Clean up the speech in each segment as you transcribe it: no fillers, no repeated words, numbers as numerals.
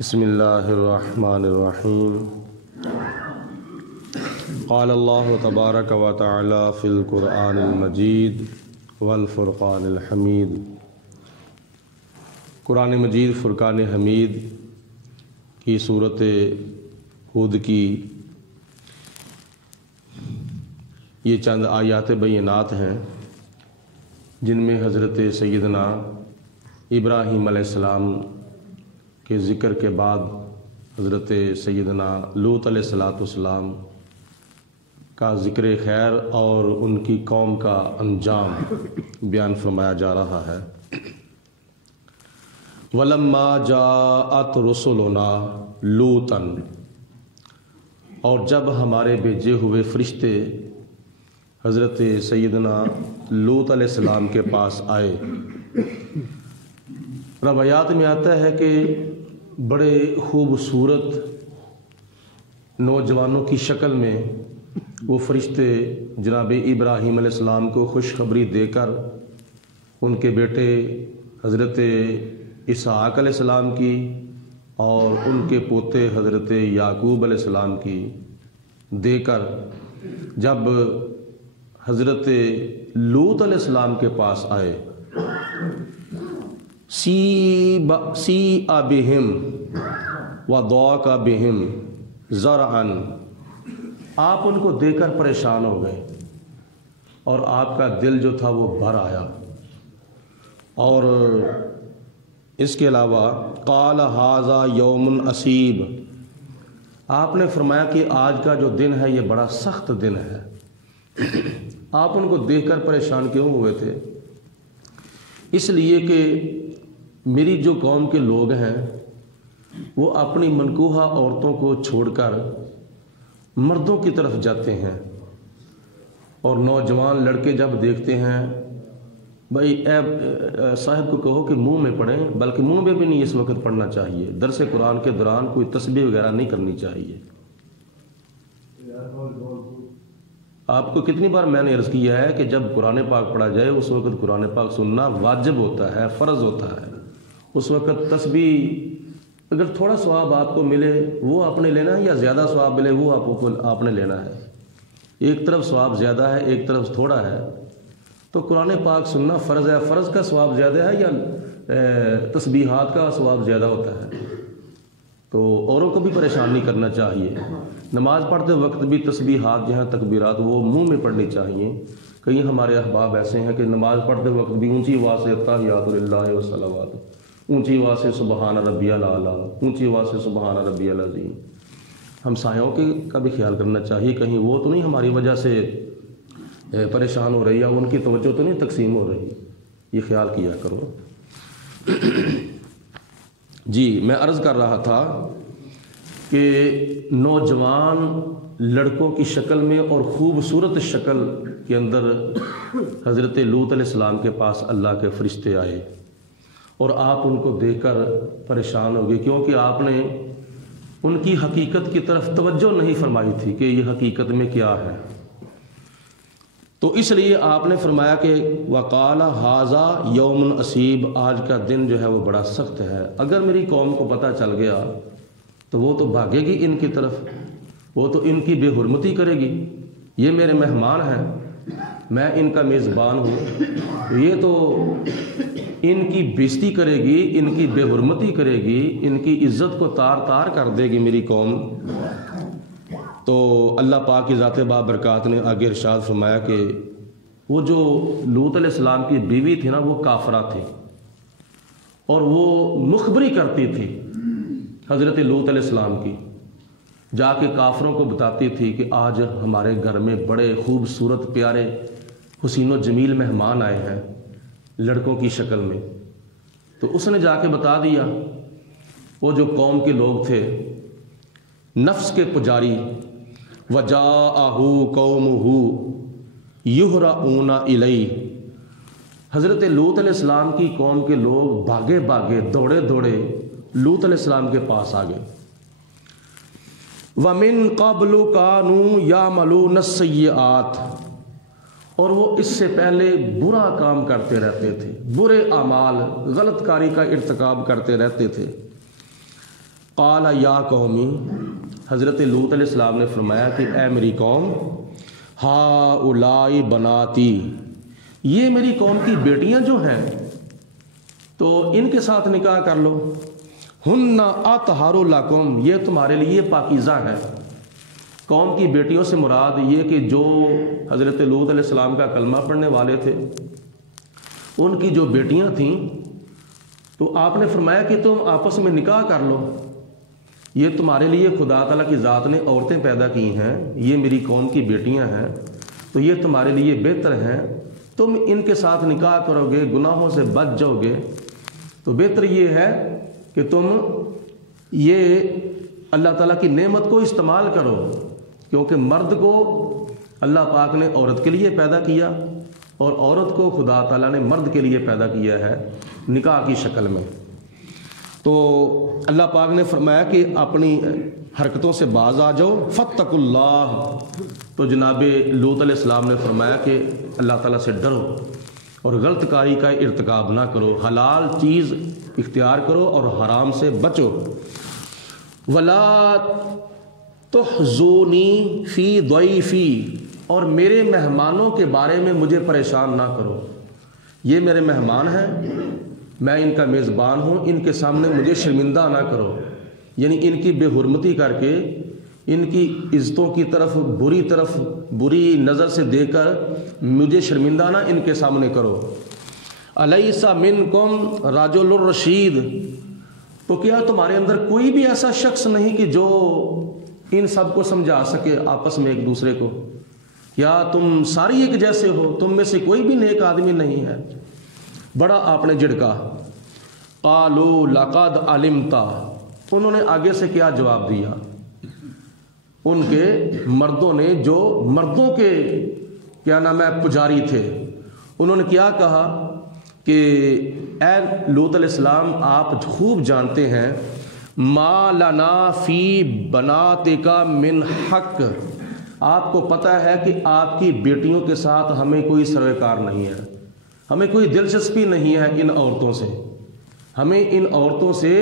بسم اللہ الرحمن الرحیم قال اللہ تبارک و تعالی فی القرآن المجید والفرقان الحمید۔ قرآن مجید فرقان حمید کی صورت ہود کی یہ چند آیات بینات ہیں جن میں حضرت سیدنا ابراہیم علیہ السلام کے ذکر کے بعد حضرت سیدنا لوط علیہ السلام کا ذکر خیر اور ان کی قوم کا انجام بیان فرمایا جا رہا ہے۔ وَلَمَّا جَاءَتْ رُسُلُنَا لُوطًا، اور جب ہمارے بھیجے ہوئے فرشتے حضرت سیدنا لوط علیہ السلام کے پاس آئے۔ روایات میں آتا ہے کہ بڑے خوبصورت نوجوانوں کی شکل میں وہ فرشتے جناب ابراہیم علیہ السلام کو خوشخبری دے کر ان کے بیٹے حضرت اسحاق علیہ السلام کی اور ان کے پوتے حضرت یعقوب علیہ السلام کی دے کر جب حضرت لوط علیہ السلام کے پاس آئے، سیء بہم وضاق بہم ذرعا، آپ ان کو دیکھ کر پریشان ہو گئے اور آپ کا دل جو تھا وہ بھر آیا۔ اور اس کے علاوہ قال ھذا یوم عصیب، آپ نے فرمایا کہ آج کا جو دن ہے یہ بڑا سخت دن ہے۔ آپ ان کو دیکھ کر پریشان کیوں ہوئے تھے؟ اس لیے کہ میری جو قوم کے لوگ ہیں وہ اپنی منکوحہ عورتوں کو چھوڑ کر مردوں کی طرف جاتے ہیں، اور نوجوان لڑکے جب دیکھتے ہیں، بھائی اے صاحب کو کہو کہ منہ میں پڑھیں، بلکہ منہ میں بھی نہیں اس وقت پڑھنا چاہیے، درس قرآن کے دوران کوئی تسبیح وغیرہ نہیں کرنی چاہیے۔ آپ کو کتنی بار میں نے عرض کیا ہے کہ جب قرآن پاک پڑھا جائے اس وقت قرآن پاک سننا واجب ہوتا ہے، فرض ہوتا ہے۔ اس وقت تسبیح اگر تھوڑا ثواب آپ کو ملے وہ آپ نے لینا ہے، یا زیادہ ثواب ملے وہ آپ نے لینا ہے۔ ایک طرف ثواب زیادہ ہے، ایک طرف تھوڑا ہے، تو قرآن پاک سننا فرض ہے۔ فرض کا ثواب زیادہ ہے یا تسبیحات کا ثواب زیادہ ہوتا ہے؟ تو اوروں کو بھی پریشان نہیں کرنا چاہیے۔ نماز پڑھتے وقت بھی تسبیحات جو ہیں تکبیرات وہ منہ میں پڑھنی چاہیے۔ کئی ہمارے احباب ایسے ہیں کہ نماز پڑھتے وقت بھی اونچی آواز سے التحیات للہ والصلوات، اونچی آواز سے سبحان ربی الاعلیٰ، اونچی آواز سے سبحان ربی العظیم۔ ہمسایوں کا بھی خیال کرنا چاہیے، کہیں وہ تو نہیں ہماری وجہ سے پریشان ہو رہی ہے، ان کی توجہ تو نہیں تقسیم ہو رہی، یہ خیال کیا کرو۔ جی میں عرض کر رہا تھا کہ نوجوان لڑکوں کی شکل میں اور خوبصورت شکل کے اندر حضرت لوط علیہ السلام کے پاس اللہ کے فرشتے آئے، اور آپ ان کو دیکھ کر پریشان ہو گئے، کیونکہ آپ نے ان کی حقیقت کی طرف توجہ نہیں فرمائی تھی کہ یہ حقیقت میں کیا ہے۔ تو اس لیے آپ نے فرمایا کہ وقال ھذا یوم عصیب، آج کا دن جو ہے وہ بڑا سخت ہے۔ اگر میری قوم کو پتہ چل گیا تو وہ تو بھاگے گی ان کی طرف، وہ تو ان کی بے حرمتی کرے گی۔ یہ میرے مہمان ہیں، میں ان کا میزبان ہوں، یہ تو ان کی بےزتی کرے گی، ان کی بے حرمتی کرے گی، ان کی عزت کو تار تار کر دے گی میری قوم۔ تو اللہ پاک کی ذات بابرکات نے آگے ارشاد فرمایا کہ وہ جو لوط علیہ السلام کی بیوی تھی نا وہ کافرہ تھی، اور وہ مخبری کرتی تھی حضرت لوط علیہ السلام کی، جا کے کافروں کو بتاتی تھی کہ آج ہمارے گھر میں بڑے خوبصورت پیارے حسین و جمیل مہمان آئے ہیں لڑکوں کی شکل میں۔ تو اس نے جا کے بتا دیا، وہ جو قوم کے لوگ تھے نفس کے پجاری، وجاءہ قومہ یہرعون الیہ، حضرت لوط علیہ السلام کی قوم کے لوگ بھاگے بھاگے دوڑے دوڑے لوط علیہ السلام کے پاس آ گئے۔ وَمِن قَبْلُ كَانُوا يَعْمَلُونَ السَّيِّئَاتِ، اور وہ اس سے پہلے برا کام کرتے رہتے تھے، برے اعمال غلط کاری کا ارتکاب کرتے رہتے تھے۔ قال یا قومی، حضرت لوط علیہ السلام نے فرمایا کہ اے میری قوم، ہؤلاء بناتی، یہ میری قوم کی بیٹیاں جو ہیں تو ان کے ساتھ نکاح کر لو، ہن اطہر لکم، یہ تمہارے لیے پاکیزہ ہے۔ قوم کی بیٹیوں سے مراد یہ کہ جو حضرت لوط علیہ السلام کا کلمہ پڑھنے والے تھے، ان کی جو بیٹیاں تھیں تو آپ نے فرمایا کہ تم آپس میں نکاح کر لو، یہ تمہارے لیے خدا تعالیٰ کی ذات نے عورتیں پیدا کی ہیں، یہ میری قوم کی بیٹیاں ہیں، تو یہ تمہارے لیے بہتر ہیں، تم ان کے ساتھ نکاح کرو گے، گناہوں سے بچ جاؤ گے، تو بہتر یہ ہے کہ تم یہ اللہ تعالیٰ کی نعمت کو استعمال کرو، کیونکہ مرد کو اللہ پاک نے عورت کے لیے پیدا کیا اور عورت کو خدا تعالیٰ نے مرد کے لیے پیدا کیا ہے نکاح کی شکل میں۔ تو اللہ پاک نے فرمایا کہ اپنی حرکتوں سے باز آ جاؤ، فاتقوا اللہ، تو جناب لوط علیہ السلام نے فرمایا کہ اللہ تعالیٰ سے ڈرو اور غلط کاری کا ارتکاب نہ کرو، حلال چیز اختیار کرو اور حرام سے بچو، ولا تحزونی فی ضیفی، اور میرے مہمانوں کے بارے میں مجھے پریشان نہ کرو، یہ میرے مہمان ہیں، میں ان کا میزبان ہوں، ان کے سامنے مجھے شرمندہ نہ کرو، یعنی ان کی بے حرمتی کر کے ان کی عزتوں کی طرف بری نظر سے دیکھ کر مجھے شرمندہ نہ ان کے سامنے کرو۔ الیس منکم رجل الرشید، تو کیا تمہارے اندر کوئی بھی ایسا شخص نہیں کہ جو ان سب کو سمجھا سکے آپس میں ایک دوسرے کو؟ کیا تم ساری ایک جیسے ہو؟ تم میں سے کوئی بھی نیک آدمی نہیں ہے؟ بڑا آپ نے جھڑکا۔ قالوا لقد علمت، انہوں نے آگے سے کیا جواب دیا؟ ان کے مردوں نے، جو مردوں کے کیا نام ہے پجاری تھے، انہوں نے کیا کہا کہ اے لوط علیہ السلام، آپ خوب جانتے ہیں ما لنا فی بناتک من حق، آپ کو پتہ ہے کہ آپ کی بیٹیوں کے ساتھ ہمیں کوئی سروکار نہیں ہے، ہمیں کوئی دلچسپی نہیں ہے ان عورتوں سے، ہمیں ان عورتوں سے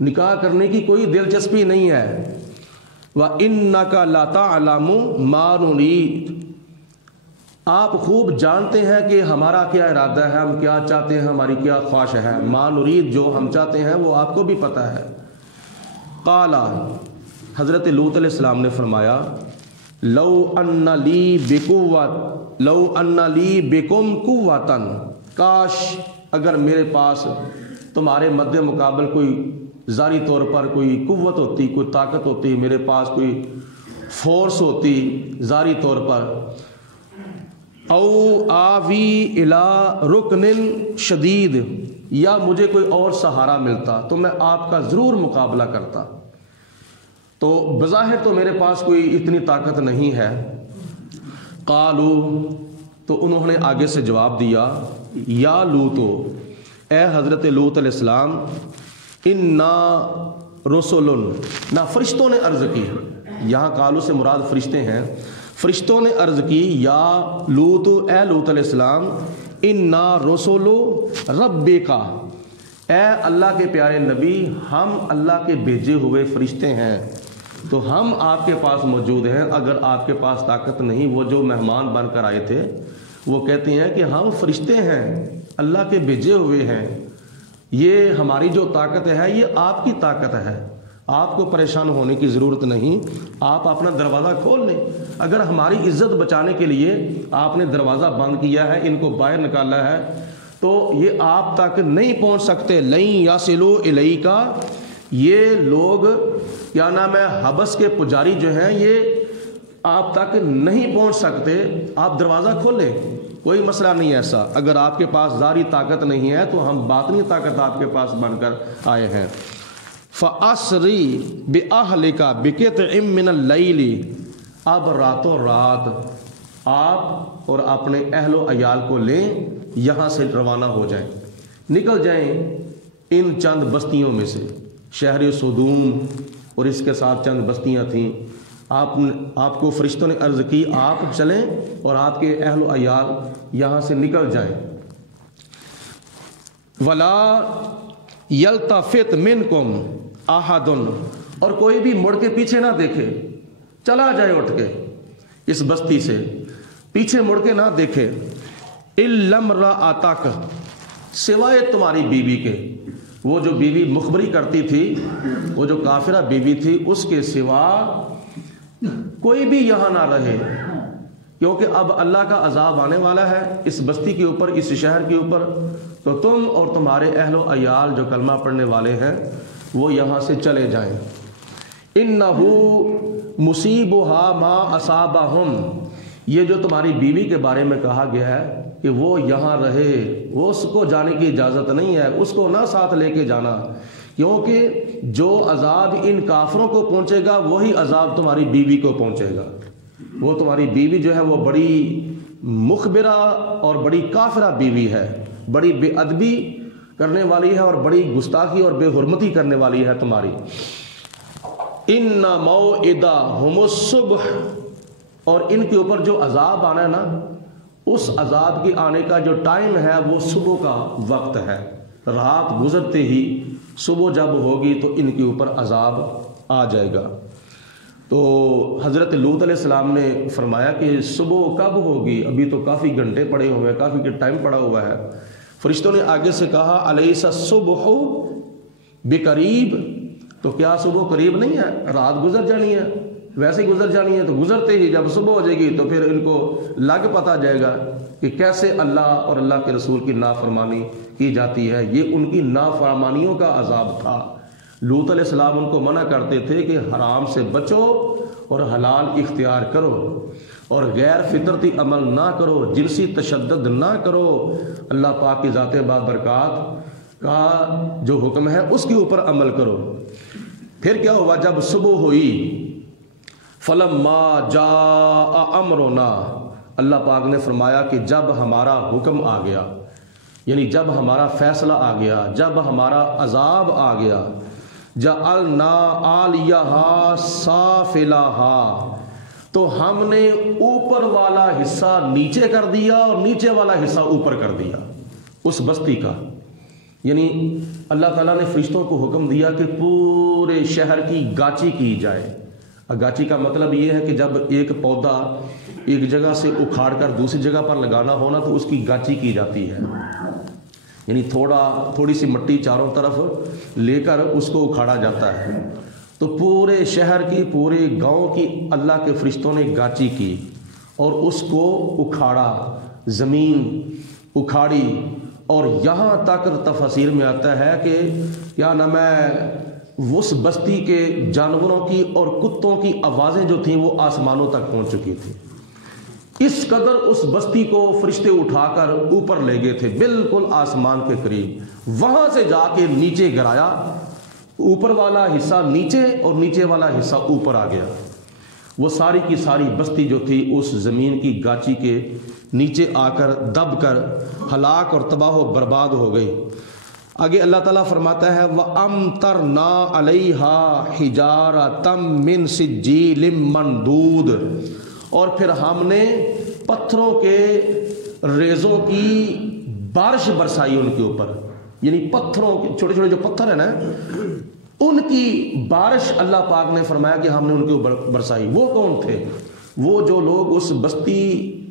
نکاح کرنے کی کوئی دلچسپی نہیں ہے۔ وَإِنَّكَ لَتَعْلَمُ مَا نُرِيدُ، آپ خوب جانتے ہیں کہ ہمارا کیا ارادہ ہے، ہم کیا چاہتے ہیں، ہماری کیا خواہش ہے، ما نرید، جو ہم چاہتے ہیں وہ آپ کو بھی پتہ ہے۔ قال، حضرت لوط علیہ السلام نے فرمایا، لو ان لی بکم قوتاً، کاش اگر میرے پاس تمہارے مد مقابل کوئی ظاہری طور پر کوئی قوت ہوتی، کوئی طاقت ہوتی، میرے پاس کوئی فورس ہوتی ظاہری طور پر، او آوی الی رکن شدید، یا مجھے کوئی اور سہارا ملتا تو میں آپ کا ضرور مقابلہ کرتا، تو بظاہر تو میرے پاس کوئی اتنی طاقت نہیں ہے۔ قالو، تو انہوں نے آگے سے جواب دیا، یا لوطو، اے حضرت لوط علیہ السلام، انا رسول، نہ فرشتوں نے عرض کی، یہاں قالو سے مراد فرشتے ہیں، فرشتوں نے عرض کی، یا لوط، اے لوط علیہ السلام، انا رسول ربک، اے اللہ کے پیارے نبی، ہم اللہ کے بھیجے ہوئے فرشتے ہیں، تو ہم آپ کے پاس موجود ہیں، اگر آپ کے پاس طاقت نہیں، وہ جو مہمان بن کر آئے تھے وہ کہتے ہیں کہ ہم فرشتے ہیں، اللہ کے بھیجے ہوئے ہیں، یہ ہماری جو طاقت ہے یہ آپ کی طاقت ہے، آپ کو پریشان ہونے کی ضرورت نہیں، آپ اپنا دروازہ کھول لیں، اگر ہماری عزت بچانے کے لیے آپ نے دروازہ بند کیا ہے، ان کو باہر نکالا ہے، تو یہ آپ تک نہیں پہنچ سکتے، لن یصلوا الیک، یہ لوگ کیا نام ہے حبس کے پجاری جو ہیں یہ آپ تک نہیں پہنچ سکتے، آپ دروازہ کھولیں، کوئی مسئلہ نہیں ایسا، اگر آپ کے پاس ظاہری طاقت نہیں ہے تو ہم باطنی طاقت آپ کے پاس بن کر آئے ہیں۔ فَأَسْرِ بِأَهْلِكَ بِقِطْعٍ مِّنَ اللَّيْلِ، اب راتوں رات آپ اور اپنے اہل و عیال کو لیں، یہاں سے روانہ ہو جائیں، نکل جائیں ان چند بستیوں میں سے، شہر سدوم اور اس کے ساتھ چند بستیاں تھیں، آپ کو فرشتوں نے عرض کی آپ چلیں اور آپ کے اہل و عیال یہاں سے نکل جائیں۔ وَلَا يَلْتَفِتْ مِنْكُمْ احدن، اور کوئی بھی مڑ کے پیچھے نہ دیکھے، چلا جائے اٹھ کے اس بستی سے، پیچھے مڑ کے نہ دیکھے، الا امرأتک، سوائے تمہاری بیوی کے، وہ جو بیوی مخبری کرتی تھی، وہ جو کافرہ بیوی تھی، اس کے سوا کوئی بھی یہاں نہ رہے، کیونکہ اب اللہ کا عذاب آنے والا ہے اس بستی کے اوپر، اس شہر کے اوپر، تو تم اور تمہارے اہل و عیال جو کلمہ پڑھنے والے ہیں وہ یہاں سے چلے جائیں۔ انہ مصیبھا ما اصابہم، یہ جو تمہاری بیوی کے بارے میں کہا گیا ہے کہ وہ یہاں رہے، وہ اس کو جانے کی اجازت نہیں ہے، اس کو نہ ساتھ لے کے جانا، کیونکہ جو عذاب ان کافروں کو پہنچے گا وہی عذاب تمہاری بیوی کو پہنچے گا۔ وہ تمہاری بیوی جو ہے وہ بڑی مخبرہ اور بڑی کافرہ بیوی ہے، بڑی بے ادبی کرنے والی ہے اور بڑی گستاخی اور بے حرمتی کرنے والی ہے تمہاری۔ ان موعدہم الصبح، اور ان کے اوپر جو عذاب آنا ہے نا، اس عذاب کے آنے کا جو ٹائم ہے وہ صبح کا وقت ہے، رات گزرتے ہی صبح جب ہوگی تو ان کے اوپر عذاب آ جائے گا۔ تو حضرت لوط علیہ السلام نے فرمایا کہ صبح کب ہوگی، ابھی تو کافی گھنٹے پڑے ہوئے ہیں، کافی ٹائم پڑا ہوا ہے۔ فرشتوں نے آگے سے کہا الیس الصبح بقریب، تو کیا صبح قریب نہیں ہے، رات گزر جانی ہے، ویسے ہی گزر جانی ہے، تو گزرتے ہی جب صبح ہو جائے گی تو پھر ان کو لگ پتہ جائے گا کہ کیسے اللہ اور اللہ کے رسول کی نافرمانی کی جاتی ہے۔ یہ ان کی نافرمانیوں کا عذاب تھا۔ لوط علیہ السلام ان کو منع کرتے تھے کہ حرام سے بچو اور حلال اختیار کرو، اور غیر فطرتی عمل نہ کرو، جنسی تشدد نہ کرو، اللہ پاک کی ذات بابرکات کا جو حکم ہے اس کے اوپر عمل کرو۔ پھر کیا ہوا، جب صبح ہوئی، فلما جاء امرنا، اللہ پاک نے فرمایا کہ جب ہمارا حکم آ گیا، یعنی جب ہمارا فیصلہ آ گیا، جب ہمارا عذاب آ گیا، جعلنا عالیہا سافلہا، تو ہم نے اوپر والا حصہ نیچے کر دیا اور نیچے والا حصہ اوپر کر دیا اس بستی کا۔ یعنی اللہ تعالیٰ نے فرشتوں کو حکم دیا کہ پورے شہر کی گاچی کی جائے۔ گاچی کا مطلب یہ ہے کہ جب ایک پودا ایک جگہ سے اکھاڑ کر دوسری جگہ پر لگانا ہونا تو اس کی گاچی کی جاتی ہے، یعنی تھوڑی سی مٹی چاروں طرف لے کر اس کو اکھاڑا جاتا ہے۔ تو پورے شہر کی، پورے گاؤں کی اللہ کے فرشتوں نے گاچی کی اور اس کو اکھاڑا، زمین اکھاڑی، اور یہاں تک تفسیر میں آتا ہے کہ کیا نام ہے، اس بستی کے جانوروں کی اور کتوں کی آوازیں جو تھیں وہ آسمانوں تک پہنچ چکی تھی۔ اس قدر اس بستی کو فرشتے اٹھا کر اوپر لے گئے تھے، بالکل آسمان کے قریب، وہاں سے جا کے نیچے گرایا، اوپر والا حصہ نیچے اور نیچے والا حصہ اوپر آ گیا۔ وہ ساری کی ساری بستی جو تھی اس زمین کی گاچی کے نیچے آ کر دب کر ہلاک اور تباہ و برباد ہو گئی۔ آگے اللہ تعالیٰ فرماتا ہے وَأَمْطَرْنَا عَلَيْهَا حِجَارَةً مِّن سِجِّيلٍ مَّنْضُودٍ، اور پھر ہم نے پتھروں کے ریزوں کی بارش برسائی ان کے اوپر، یعنی پتھروں کے چھوٹے چھوٹے جو پتھر ہیں نا ان کی بارش اللہ پاک نے فرمایا کہ ہم نے ان کے اوپر برسائی۔ وہ کون تھے؟ وہ جو لوگ اس بستی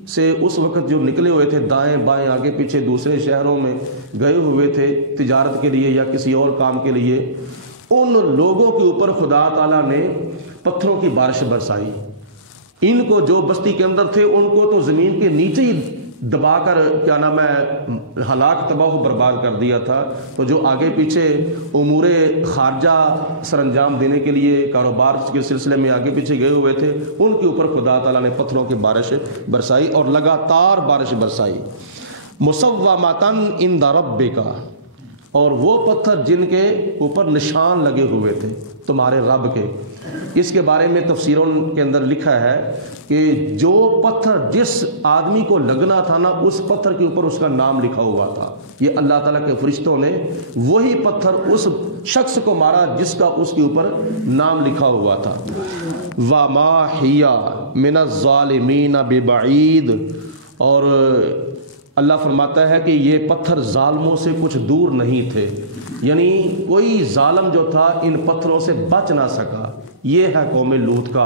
سے اس وقت جو نکلے ہوئے تھے، دائیں بائیں آگے پیچھے دوسرے شہروں میں گئے ہوئے تھے تجارت کے لیے یا کسی اور کام کے لیے، ان لوگوں کے اوپر خدا تعالیٰ نے پتھروں کی بارش برسائی۔ ان کو جو بستی کے اندر تھے ان کو تو زمین کے نیچے ہی دبا کر کیا نام ہے ہلاک تباہ و برباد کر دیا تھا، تو جو آگے پیچھے امور خارجہ سر انجام دینے کے لیے کاروبار کے سلسلے میں آگے پیچھے گئے ہوئے تھے ان کے اوپر خدا تعالیٰ نے پتھروں کی بارش برسائی اور لگاتار بارش برسائی۔ مصومۃ عند ربک، اور وہ پتھر جن کے اوپر نشان لگے ہوئے تھے تمہارے رب کے۔ اس کے بارے میں تفسیروں کے اندر لکھا ہے کہ جو پتھر جس آدمی کو لگنا تھا نا اس پتھر کے اوپر اس کا نام لکھا ہوا تھا۔ یہ اللہ تعالیٰ کے فرشتوں نے وہی پتھر اس شخص کو مارا جس کا اس کے اوپر نام لکھا ہوا تھا۔ وَمَا هِيَ مِنَ الظَّالِمِينَ بِبَعِيدٍ، اور اللہ فرماتا ہے کہ یہ پتھر ظالموں سے کچھ دور نہیں تھے، یعنی کوئی ظالم جو تھا ان پتھروں سے بچ نہ سکا۔ یہ ہے قوم لوط کا